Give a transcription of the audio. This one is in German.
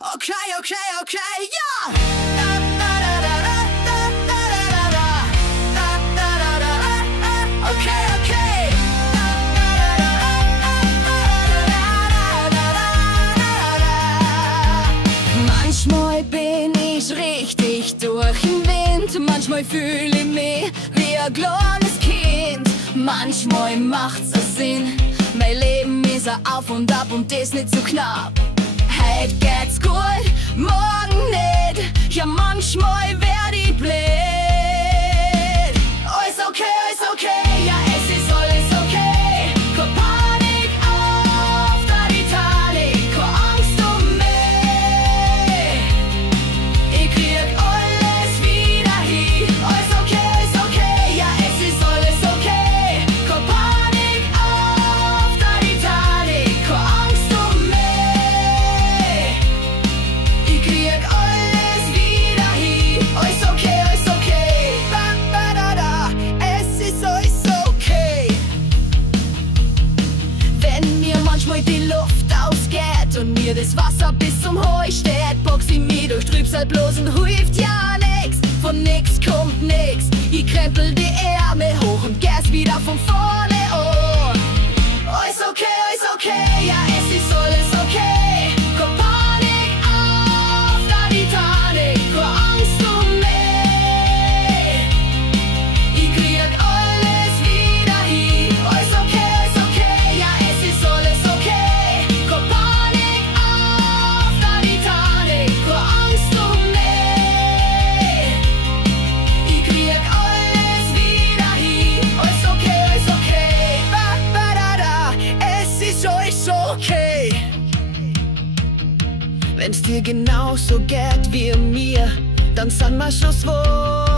Okay, okay, okay, ja! Da, da, da, da, da, da, da, da, da, da, da, da, da, okay, okay. Manchmal bin ich richtig durch den Wind, manchmal fühle ich mich wie ein kleines Kind. Manchmal macht's Sinn, mein Leben ist ein Auf und Ab und das nicht so knapp. Heute geht's gut, morgen nicht, ja manchmal werd ich blöd. Alles okay, ja es ist alles okay. Keine Panik auf der Titanic, keine Angst um mich. Ich krieg alles wieder hin. Alles okay, ja es ist alles okay. Keine Panik auf der Titanic, keine Angst um mich. Ich krieg alles wieder hin. Alles okay, ba, ba, da, da. Es ist alles okay. Wenn mir manchmal die Luft ausgeht und mir das Wasser bis zum Hals steht, box ich mich durch Trübsal bloß und hilft ja nix. Von nix kommt nix. Ich krempel die Ärmel hoch und geh's wieder von vorne an. Alles okay, ja es ist alles okay. Keine Panik auf der Titanic, keine Angst um mich. Ich krieg alles wieder hin. Alles okay, ja es ist alles okay. Keine Panik auf der Titanic, keine Angst um mich. Ich krieg alles wieder hin. Alles okay, ba, ba, da, da. Es ist alles okay. Wenn's dir genauso geht wie mir, dann sind wir schon zwei.